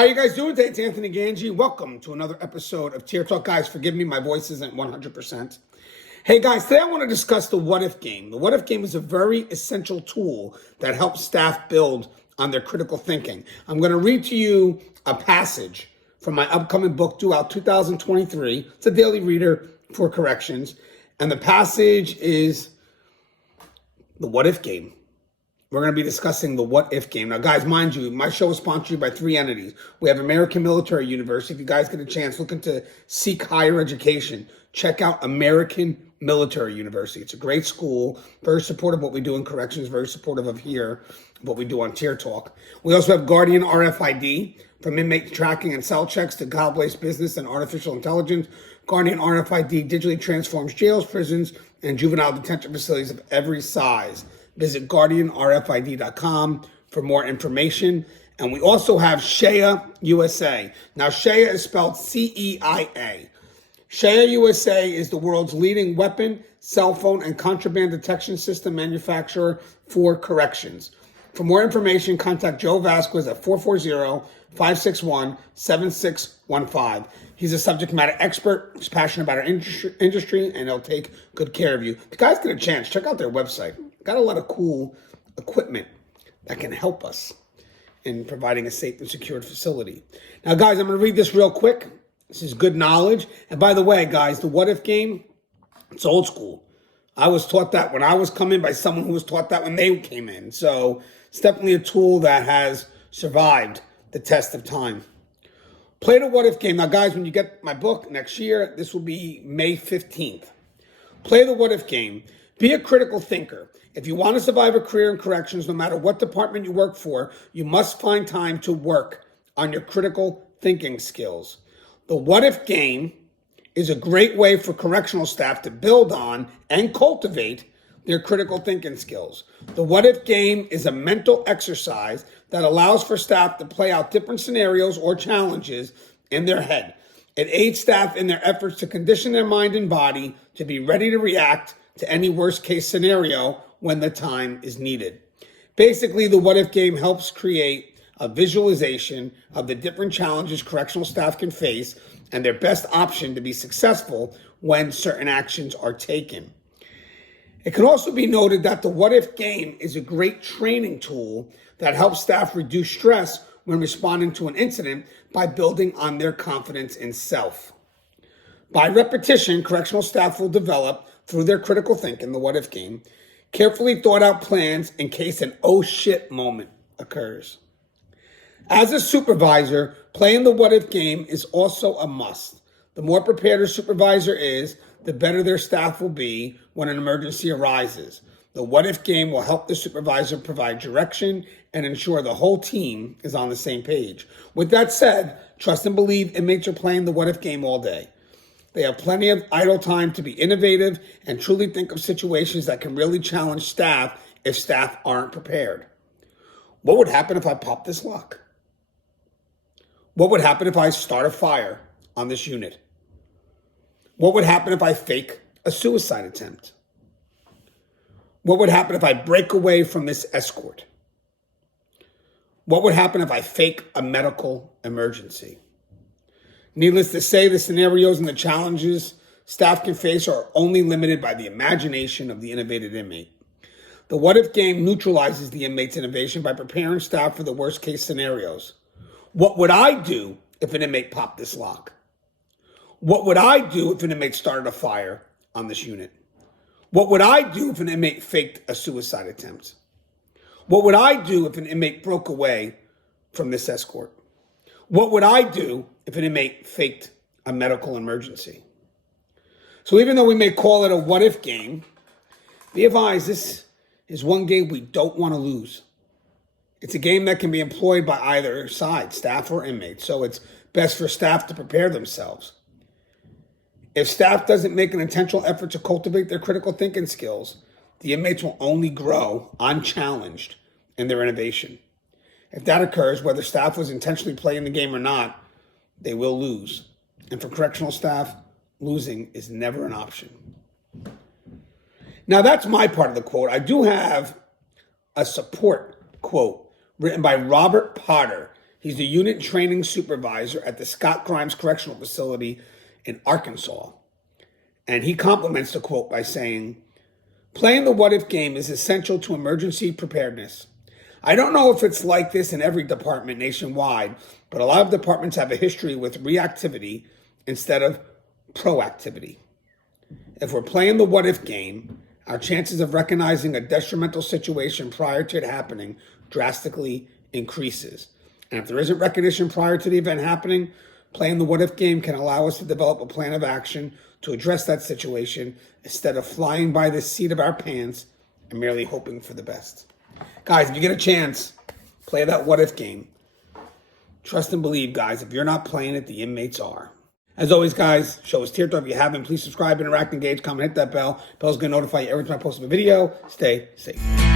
How are you guys doing today? It's Anthony Gangi. Welcome to another episode of Tier Talk. Guys, forgive me, my voice isn't 100%. Hey guys, today I want to discuss the what if game. The what if game is a very essential tool that helps staff build on their critical thinking. I'm going to read to you a passage from my upcoming book due out 2023. It's a daily reader for corrections. And the passage is the what if game. We're going to be discussing the what if game. Now, guys, mind you, my show is sponsored by three entities. We have American Military University. If you guys get a chance looking to seek higher education, check out American Military University. It's a great school, very supportive of what we do in corrections, very supportive of here, what we do on Tier Talk. We also have Guardian RFID, from inmate tracking and cell checks to God-based business and artificial intelligence. Guardian RFID digitally transforms jails, prisons, and juvenile detention facilities of every size. Visit GuardianRFID.com for more information. And we also have Shea USA. Now, Shea is spelled C-E-I-A. Shea USA is the world's leading weapon, cell phone, and contraband detection system manufacturer for corrections. For more information, contact Joe Vasquez at 440-561-7615. He's a subject matter expert. He's passionate about our industry, and he'll take good care of you. If you guys get a chance, check out their website. Got a lot of cool equipment that can help us in providing a safe and secured facility. Now, guys, I'm going to read this real quick. This is good knowledge. And by the way, guys, the what if game, it's old school. I was taught that when I was coming by someone who was taught that when they came in. So it's definitely a tool that has survived the test of time. Play the what if game. Now, guys, when you get my book next year, this will be May 15th. Play the what if game. Be a critical thinker. If you want to survive a career in corrections, no matter what department you work for, you must find time to work on your critical thinking skills. The what if game is a great way for correctional staff to build on and cultivate their critical thinking skills. The what if game is a mental exercise that allows for staff to play out different scenarios or challenges in their head. It aids staff in their efforts to condition their mind and body to be ready to react to any worst case scenario when the time is needed. Basically, the what if game helps create a visualization of the different challenges correctional staff can face and their best option to be successful when certain actions are taken. It can also be noted that the what if game is a great training tool that helps staff reduce stress when responding to an incident by building on their confidence in self. By repetition, correctional staff will develop, through their critical thinking, the what if game, carefully thought out plans in case an oh shit moment occurs. As a supervisor, playing the what if game is also a must. The more prepared a supervisor is, the better their staff will be when an emergency arises. The what if game will help the supervisor provide direction and ensure the whole team is on the same page. With that said, trust and believe inmates are playing the what if game all day. They have plenty of idle time to be innovative and truly think of situations that can really challenge staff if staff aren't prepared. What would happen if I pop this lock? What would happen if I start a fire on this unit? What would happen if I fake a suicide attempt? What would happen if I break away from this escort? What would happen if I fake a medical emergency? Needless to say, the scenarios and the challenges staff can face are only limited by the imagination of the innovative inmate. The what if game neutralizes the inmate's innovation by preparing staff for the worst case scenarios. What would I do if an inmate popped this lock? What would I do if an inmate started a fire on this unit? What would I do if an inmate faked a suicide attempt? What would I do if an inmate broke away from this escort? What would I do if an inmate faked a medical emergency? So even though we may call it a what if game, be advised this is one game we don't want to lose. It's a game that can be employed by either side, staff or inmates, so it's best for staff to prepare themselves. If staff doesn't make an intentional effort to cultivate their critical thinking skills, the inmates will only grow unchallenged in their innovation. If that occurs, whether staff was intentionally playing the game or not, they will lose. And for correctional staff, losing is never an option. Now, that's my part of the quote. I do have a support quote written by Robert Potter. He's the unit training supervisor at the Scott Grimes Correctional Facility in Arkansas. And he compliments the quote by saying, "Playing the what-if game is essential to emergency preparedness. I don't know if it's like this in every department nationwide, but a lot of departments have a history with reactivity instead of proactivity. If we're playing the what-if game, our chances of recognizing a detrimental situation prior to it happening drastically increases. And if there isn't recognition prior to the event happening, playing the what-if game can allow us to develop a plan of action to address that situation instead of flying by the seat of our pants and merely hoping for the best." Guys, if you get a chance, play that what-if game. Trust and believe, guys. If you're not playing it, the inmates are. As always, guys, show us tear if you haven't. Please subscribe, interact, engage, comment, hit that bell. Bell's going to notify you every time I post a video. Stay safe.